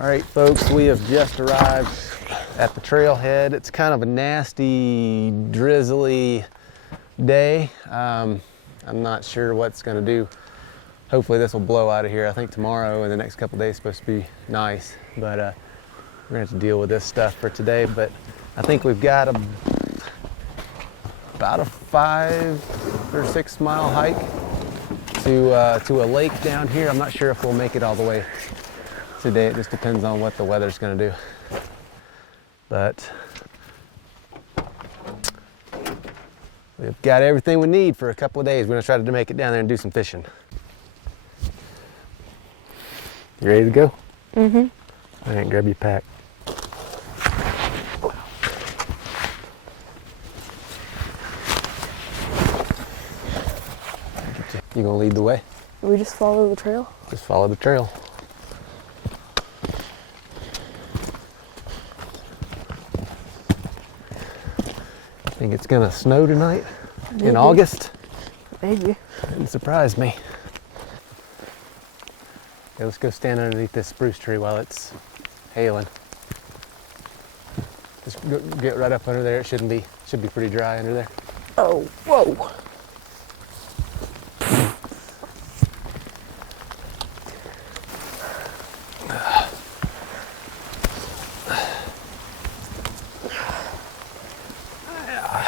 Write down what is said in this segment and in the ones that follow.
All right, folks, we have just arrived at the trailhead. It's kind of a nasty, drizzly day. I'm not sure what's gonna do. Hopefully this will blow out of here. I think tomorrow and the next couple days is supposed to be nice, but we're gonna have to deal with this stuff for today. But I think we've got about a 5 or 6 mile hike to a lake down here. I'm not sure if we'll make it all the way today. It just depends on what the weather's gonna do. But we've got everything we need for a couple of days. We're gonna try to make it down there and do some fishing. You ready to go? Mm-hmm. All right, grab your pack. You gonna lead the way? We just follow the trail? Just follow the trail. Think it's gonna snow tonight? Maybe. In August? Maybe. Didn't surprise me. Okay, let's go stand underneath this spruce tree while it's hailing. Just get right up under there. It should be pretty dry under there. Oh, whoa.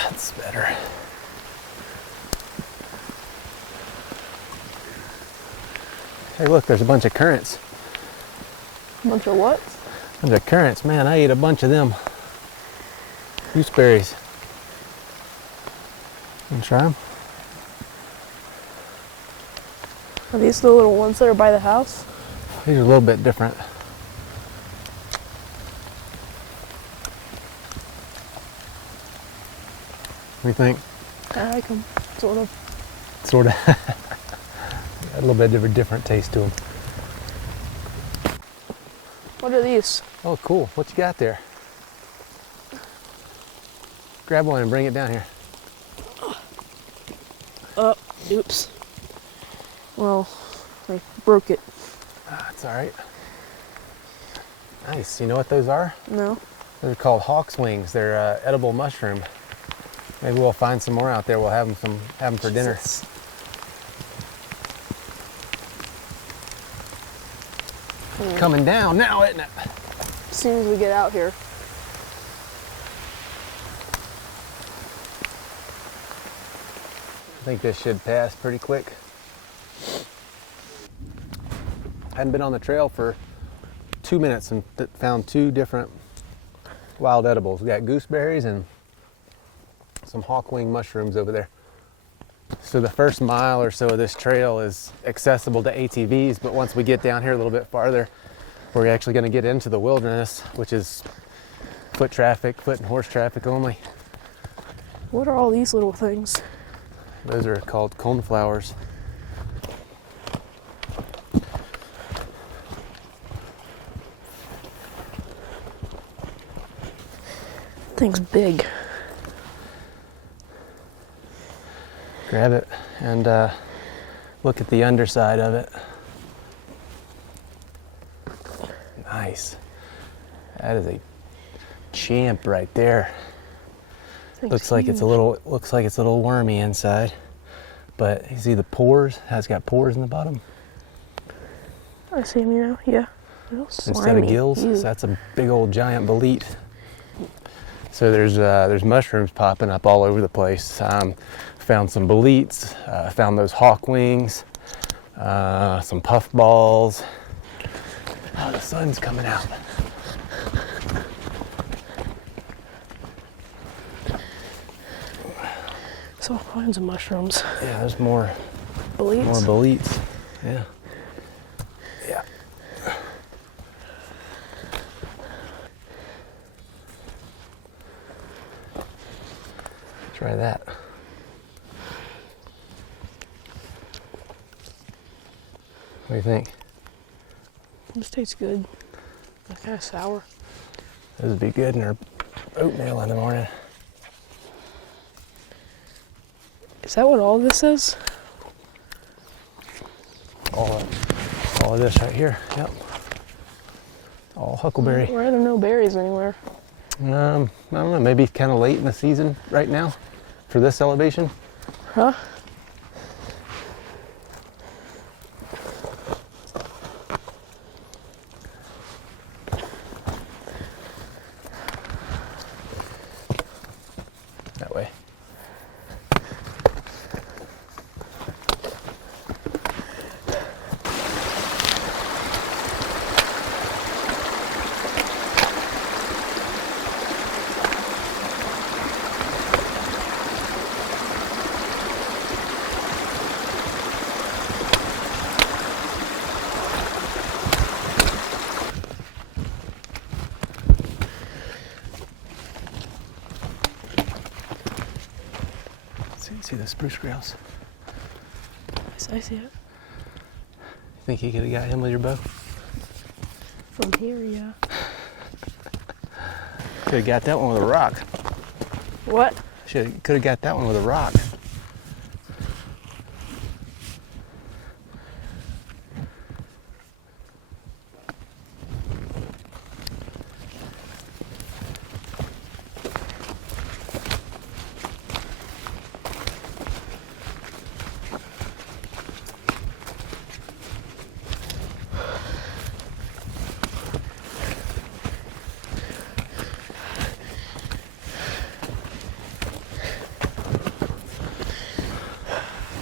That's better. Hey, look, there's a bunch of currants. A bunch of what? A bunch of currants. Man, I ate a bunch of them. Gooseberries. Want to try them? Are these the little ones that are by the house? These are a little bit different. What do you think? I like them, sort of. Sort of. A little bit of a different taste to them. What are these? Oh, cool. What you got there? Grab one and bring it down here. Oh, oops. Well, I broke it. That's all right. Nice. You know what those are? No. They're called hawk's wings. They're edible mushroom. Maybe we'll find some more out there. We'll have them for dinner. Jesus. Coming down now, isn't it? As soon as we get out here. I think this should pass pretty quick. Hadn't been on the trail for 2 minutes and found 2 different wild edibles. We got gooseberries and some hawkwing mushrooms over there. So the first mile or so of this trail is accessible to ATVs, but once we get down here a little bit farther, we're actually going to get into the wilderness, which is foot and horse traffic only. What are all these little things? Those are called coneflowers. Thing's big. Grab it and look at the underside of it. Nice. That is a champ right there. Looks like it's a little wormy inside, but you see the pores? It's got pores in the bottom. I see them, yeah. Instead of gills. So that's a big old giant bolete. So there's mushrooms popping up all over the place. Found some boletes, found those hawk wings, some puff balls. Oh, the sun's coming out. So all kinds of mushrooms. Yeah, there's more Boletes? More boletes. Yeah. Yeah. Try that. What do you think? This tastes good. It's kind of sour. This would be good in our oatmeal in the morning. Is that what all this is? All of this right here. Yep. All huckleberry. Why are there no berries anywhere? I don't know, maybe kind of late in the season right now for this elevation. Huh? That way. See the spruce grouse. I see it. Think you could have got him with your bow? From here, yeah. Could have got that one with a rock. What? Could have got that one with a rock.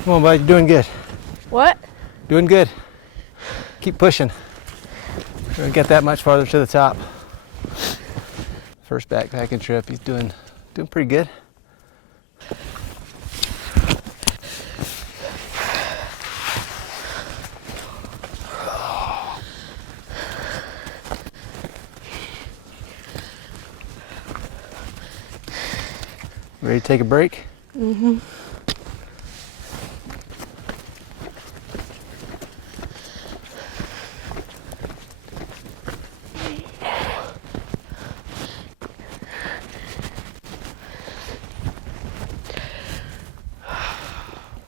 Come on, bud, you're doing good. What? Doing good. Keep pushing. We're gonna get that much farther to the top. First backpacking trip, he's doing pretty good. Ready to take a break? Mm-hmm.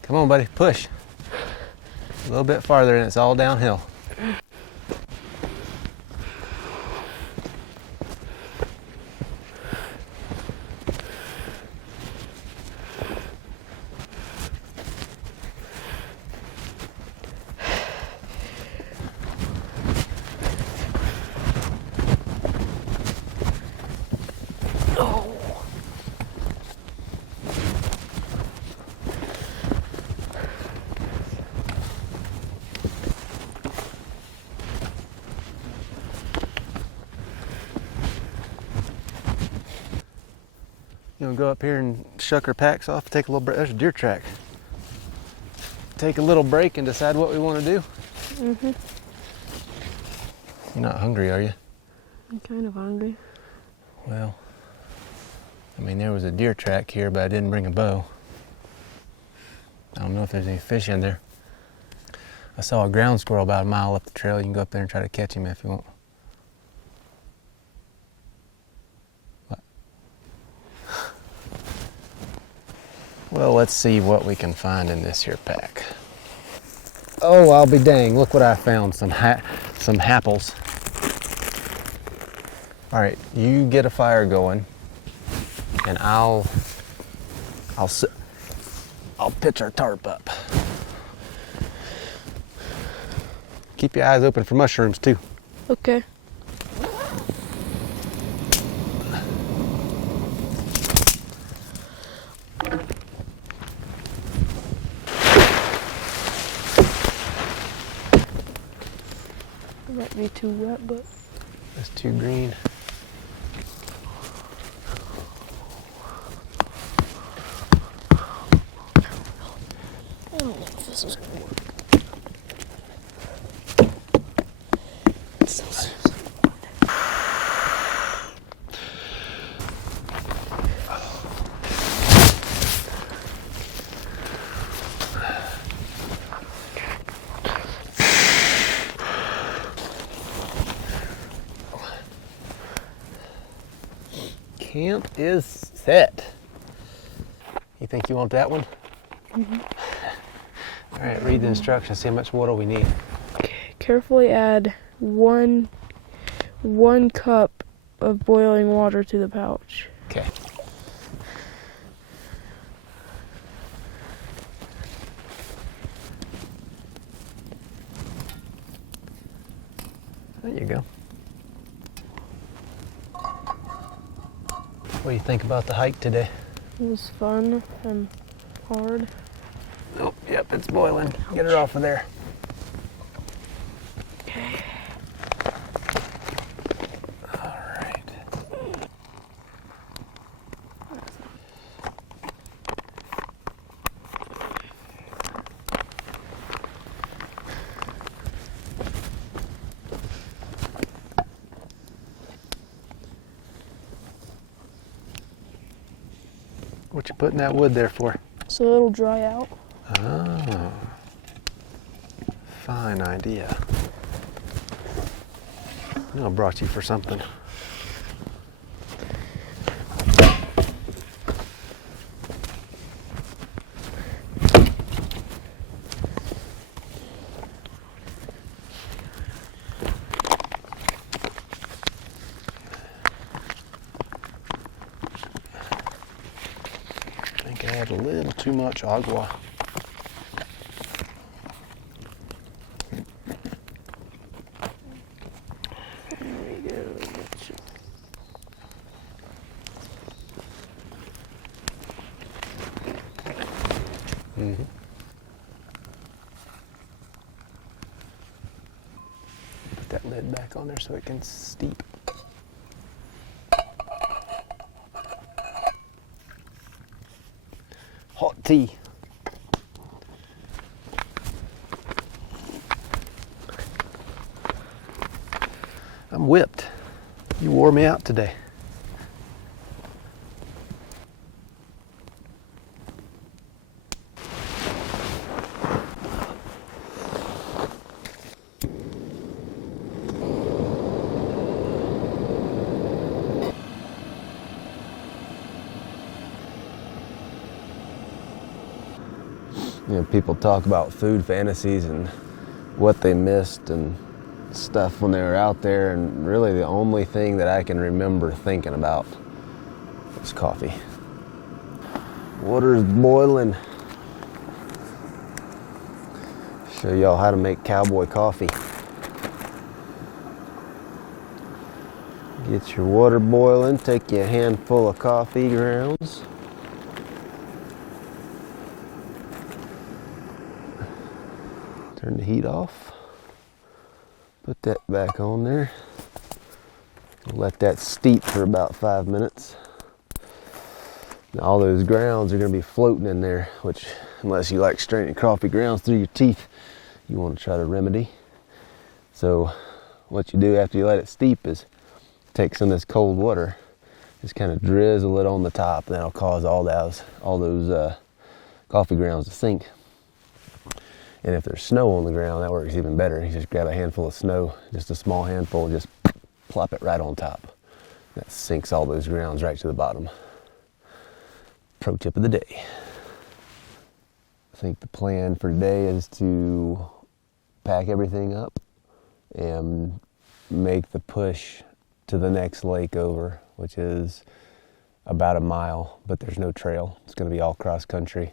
Come on, buddy, push. A little bit farther and it's all downhill. You know, go up here and shuck our packs off, take a little break. There's a deer track. Take a little break and decide what we want to do. Mm-hmm. You're not hungry, are you? I'm kind of hungry. Well, I mean, there was a deer track here, but I didn't bring a bow. I don't know if there's any fish in there. I saw a ground squirrel about a mile up the trail. You can go up there and try to catch him if you want. Well, let's see what we can find in this here pack. Oh, I'll be dang, look what I found, some happles. All right, you get a fire going and I'll pitch our tarp up. Keep your eyes open for mushrooms too. Okay. Might be too wet, but That's too green. I don't know if this is gonna work. Camp is set. You think you want that one? Mm-hmm. All right, read the instructions, see how much water we need. Carefully add one 1 cup of boiling water to the pouch. Okay. There you go. What do you think about the hike today? It was fun and hard. Oh, yep, it's boiling. Get her off of there. All right. What you putting that wood there for? So it'll dry out. Oh, fine idea. I know I brought you for something. I think I had a little too much agua. Mm-hmm. Put that lid back on there so it can steep. Hot tea. I'm whipped. You wore me out today. You know, people talk about food fantasies and what they missed and stuff when they were out there, and really the only thing that I can remember thinking about was coffee. Water's boiling. Show y'all how to make cowboy coffee. Get your water boiling, take you a handful of coffee grounds. Turn the heat off. Put that back on there. Let that steep for about 5 minutes. Now all those grounds are going to be floating in there, which, unless you like straining coffee grounds through your teeth, you want to try to remedy. So what you do after you let it steep is take some of this cold water, just kind of drizzle it on the top, and that'll cause all those coffee grounds to sink. And if there's snow on the ground, that works even better. You just grab a handful of snow, just a small handful, just plop it right on top. That sinks all those grounds right to the bottom. Pro tip of the day. I think the plan for today is to pack everything up and make the push to the next lake over, which is about a mile, but there's no trail. It's going to be all cross country.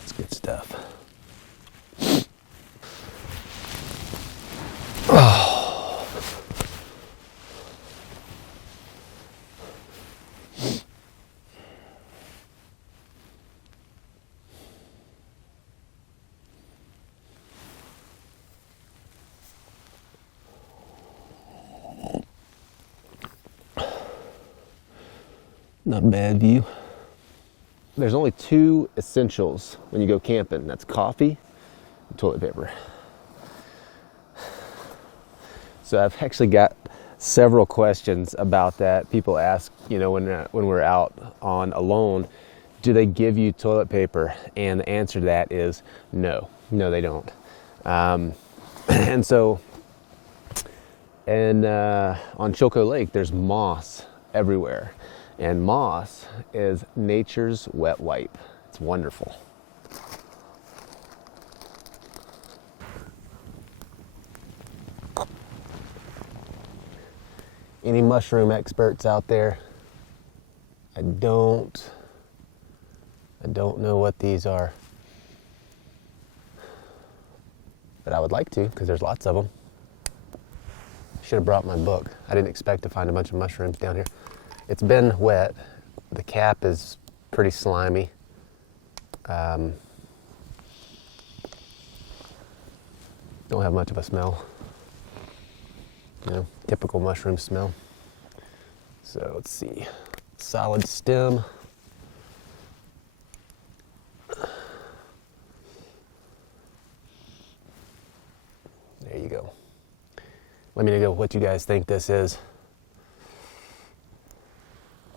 That's good stuff. Oh. Not a bad view. There's only two essentials when you go camping. That's coffee and toilet paper. So I've actually got several questions about that. People ask, you know, when we're out on alone, do they give you toilet paper? And the answer to that is no. No, they don't. And so And on Chilco Lake, there's moss everywhere. And moss is nature's wet wipe. It's wonderful. Any mushroom experts out there? I don't know what these are. But I would like to, because there's lots of them. Should have brought my book. I didn't expect to find a bunch of mushrooms down here. It's been wet. The cap is pretty slimy. Don't have much of a smell. You know, typical mushroom smell. So let's see. Solid stem. There you go. Let me know what you guys think this is.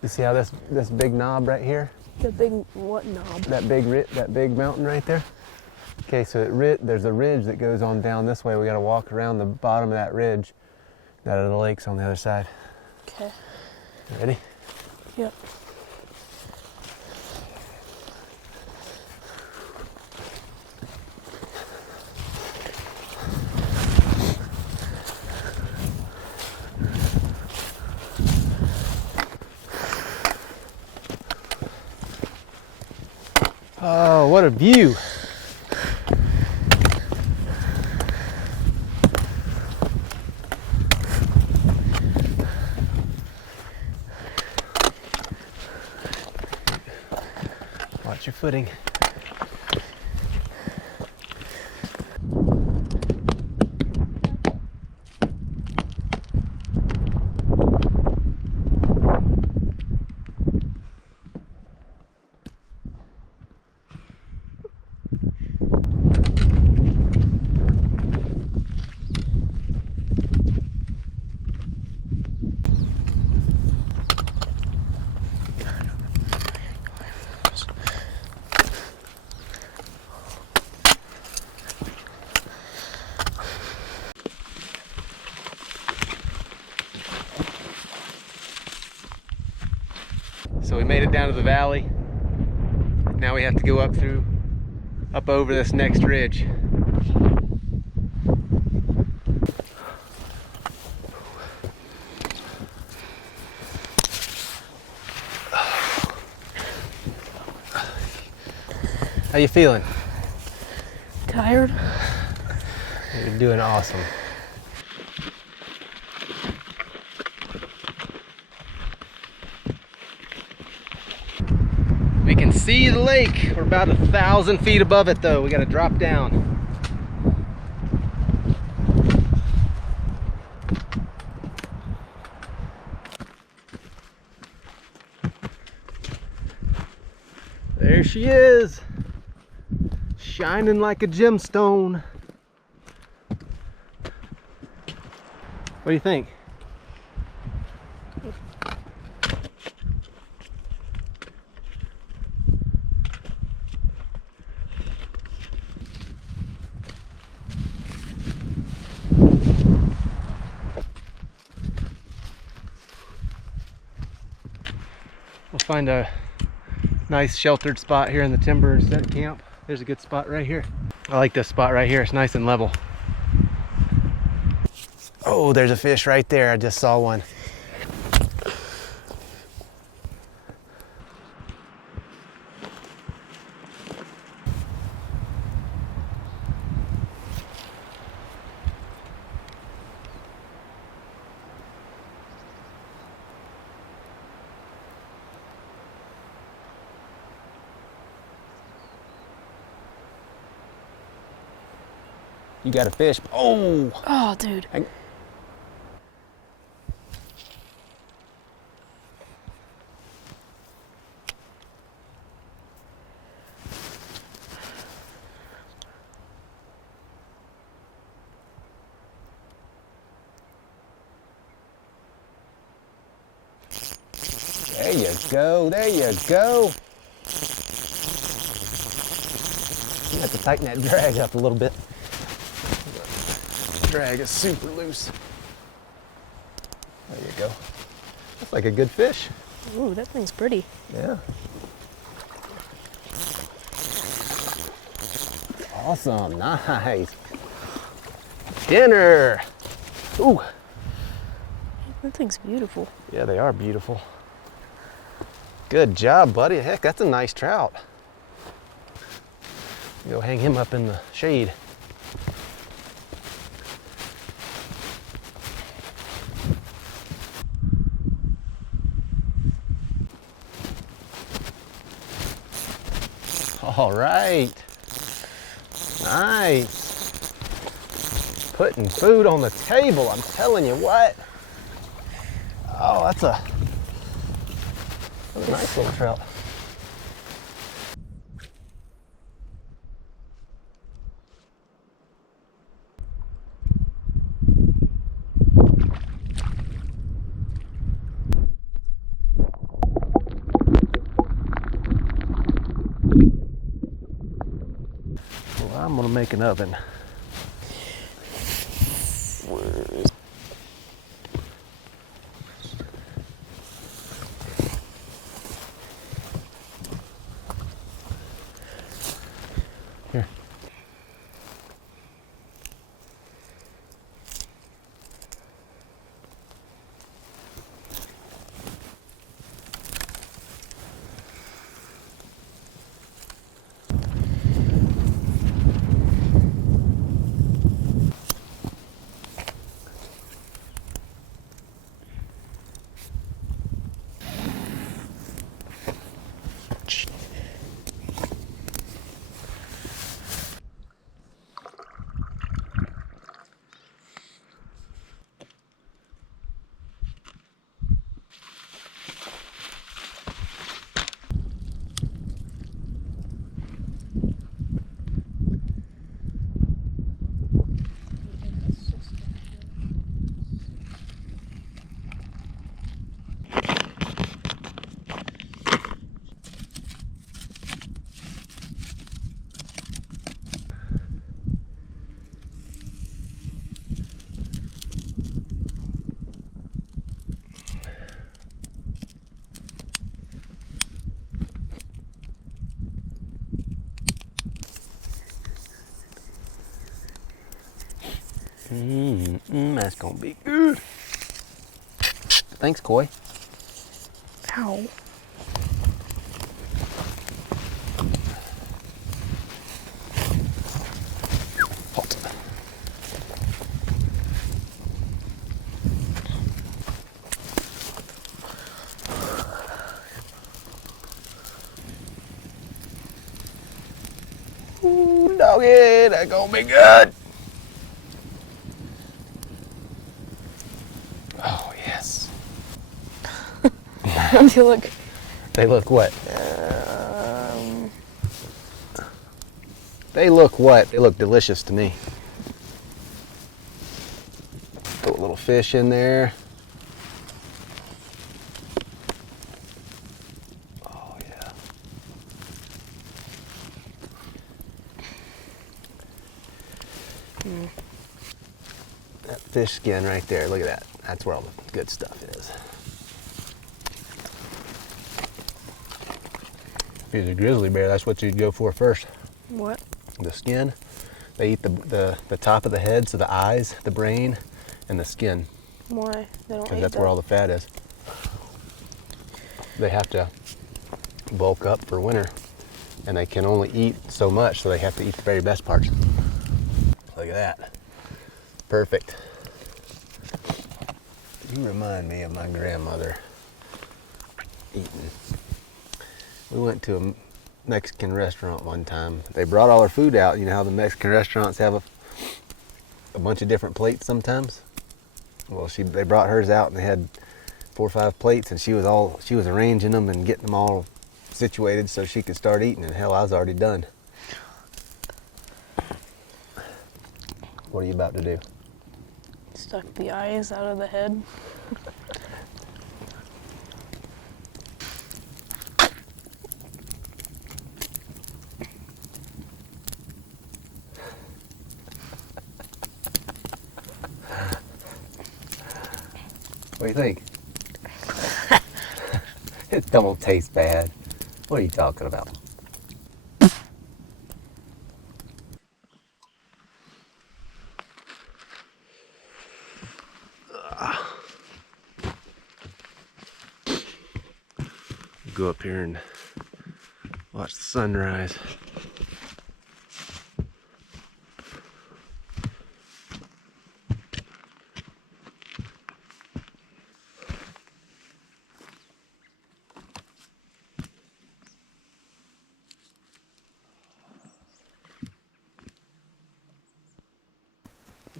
You see how this big knob right here? The big what knob? That big mountain right there? Okay, so there's a ridge that goes on down this way. We got to walk around the bottom of that ridge. That of the lake's on the other side. Okay. Ready? Yep. Oh, what a view. Watch your footing. So we made it down to the valley. Now we have to go up over this next ridge. How you feeling? Tired? You're doing awesome. We can see the lake. We're about 1,000 feet above it though. We gotta drop down. There she is, shining like a gemstone. What do you think? We'll find a nice sheltered spot here in the timber and set camp. There's a good spot right here. I like this spot right here. It's nice and level. Oh, there's a fish right there. I just saw one. You got a fish. Oh! Oh, dude. There you go. There you go. You have to tighten that drag up a little bit. Drag is super loose. There you go. That's like a good fish. Ooh, that thing's pretty. Yeah. Awesome, nice. Dinner. Ooh. That thing's beautiful. Yeah, they are beautiful. Good job, buddy. Heck, that's a nice trout. Go hang him up in the shade. All right. Nice. Putting food on the table, I'm telling you what. Oh, that's a nice little trout. Well, I'm gonna make an oven. Here. That's gonna be good. Thanks, Coy. Ow. Hot. Ooh, doggy, that's gonna be good. Oh, yes. They look. They look what? They look what? They look delicious to me. Put a little fish in there. Oh, yeah. That fish skin right there, look at that. That's where all the good stuff is. If he's a grizzly bear, that's what you'd go for first. What? The skin. They eat the top of the head, so the eyes, the brain, and the skin. Why? They don't Because eat that's that. where all the fat is. They have to bulk up for winter, and they can only eat so much, so they have to eat the very best parts. Look at that. Perfect. You remind me of my grandmother eating. We went to a Mexican restaurant one time. They brought all our food out. You know how the Mexican restaurants have a bunch of different plates sometimes? Well, they brought hers out and they had 4 or 5 plates, and she was arranging them and getting them all situated so she could start eating, and hell, I was already done. What are you about to do? Stuck the eyes out of the head. What do you think? It don't taste bad. What are you talking about? Go up here and watch the sunrise.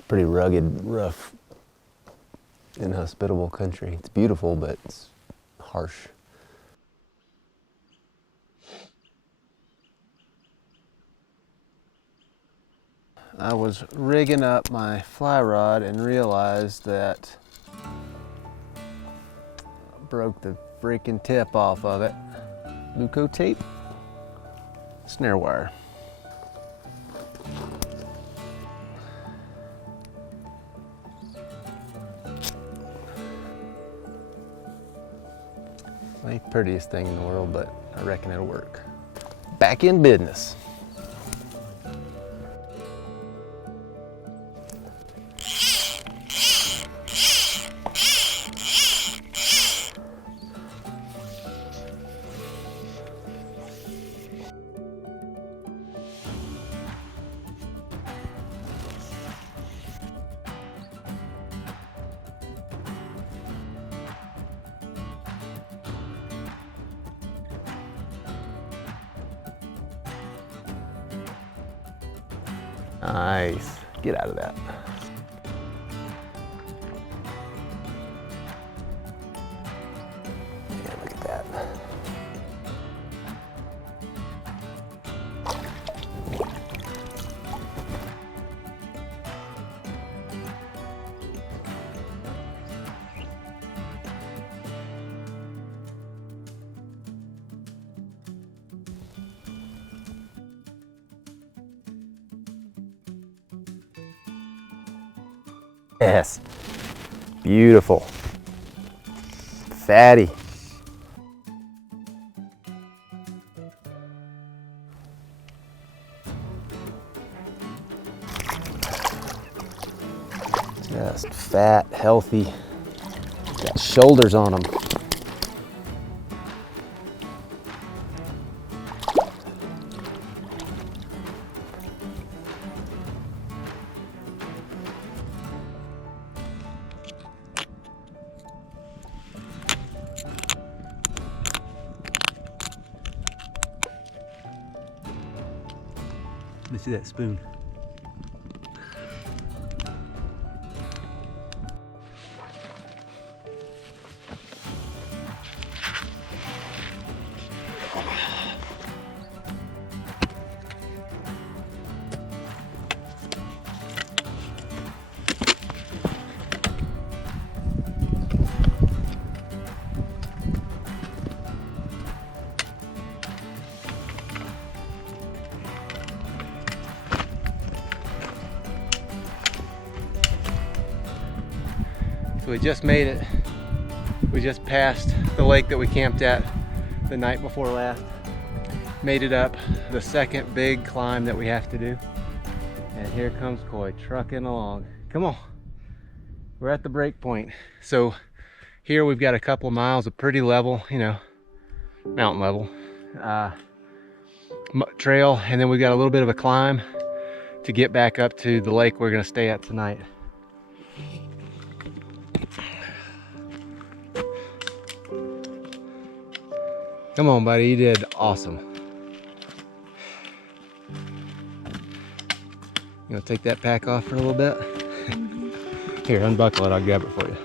Pretty rugged, rough, inhospitable country. It's beautiful, but it's harsh. I was rigging up my fly rod and realized that I broke the freaking tip off of it. Luco tape, snare wire. Ain't the prettiest thing in the world, but I reckon it'll work. Back in business. Nice. Get out of that. Yeah, look at that. Yes, beautiful, fatty. Just fat, healthy, got shoulders on them. Let me see that spoon. So we just made it. We just passed the lake that we camped at the night before last. Made it up the second big climb that we have to do. And here comes Coye trucking along. Come on. We're at the break point. So here we've got a couple of miles of pretty level, you know, mountain level trail. And then we've got a little bit of a climb to get back up to the lake we're gonna stay at tonight. Come on, buddy, you did awesome. You gonna take that pack off for a little bit? Here, unbuckle it, I'll grab it for you.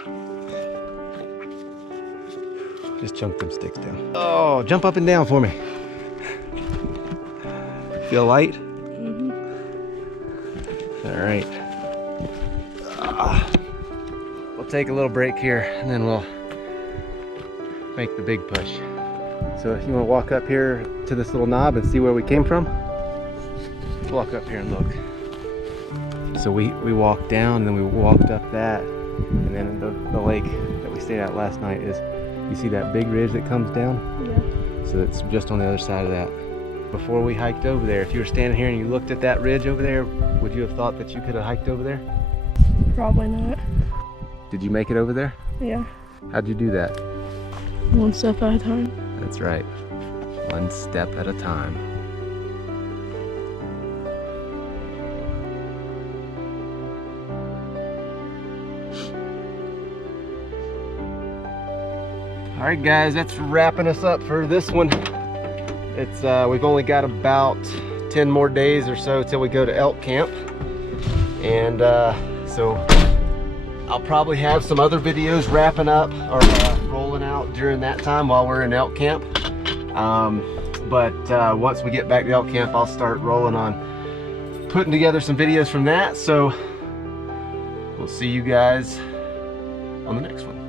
Just chunk them sticks down. Oh, jump up and down for me. Feel light? Mm-hmm. All right. We'll take a little break here and then we'll make the big push. So if you want to walk up here to this little knob and see where we came from, walk up here and look. So we walked down and then we walked up that, and then the lake that we stayed at last night is, you see that big ridge that comes down? Yeah. So it's just on the other side of that. Before we hiked over there, if you were standing here and you looked at that ridge over there, would you have thought that you could have hiked over there? Probably not. Did you make it over there? Yeah. How'd you do that? One step at a time. That's right. One step at a time. All right, guys, that's wrapping us up for this one. It's we've only got about 10 more days or so till we go to elk camp, and so I'll probably have some other videos wrapping up or rolling out during that time while we're in elk camp. But once we get back to elk camp, I'll start rolling on putting together some videos from that. So we'll see you guys on the next one.